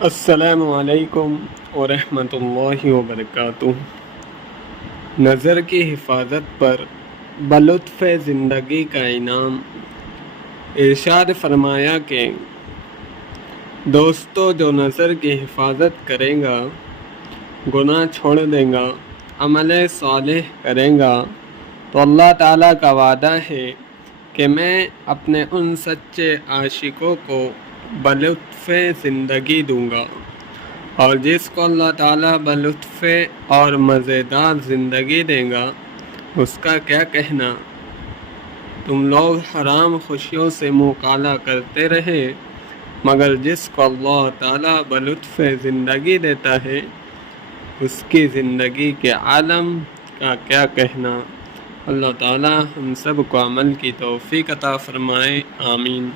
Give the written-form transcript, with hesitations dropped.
السلام علیکم ورحمۃ اللہ وبرکاتہ۔ نظر کی حفاظت پر بلطف زندگی کا انعام۔ ارشاد فرمایا کہ دوستو، جو نظر کی حفاظت کرے گا، گناہ چھوڑ دے گا، عمل صالح کرے گا، تو اللہ تعالیٰ کا وعدہ ہے کہ میں اپنے ان سچے عاشقوں کو بلطف زندگی دوں گا۔ اور جس کو اللہ تعالیٰ بلطف اور مزیدار زندگی دے گا، اس کا کیا کہنا۔ تم لوگ حرام خوشیوں سے منہ کالا کرتے رہے، مگر جس کو اللہ تعالیٰ بلطف زندگی دیتا ہے، اس کی زندگی کے عالم کا کیا کہنا۔ اللہ تعالیٰ ہم سب کو عمل کی توفیق عطا فرمائے، آمین۔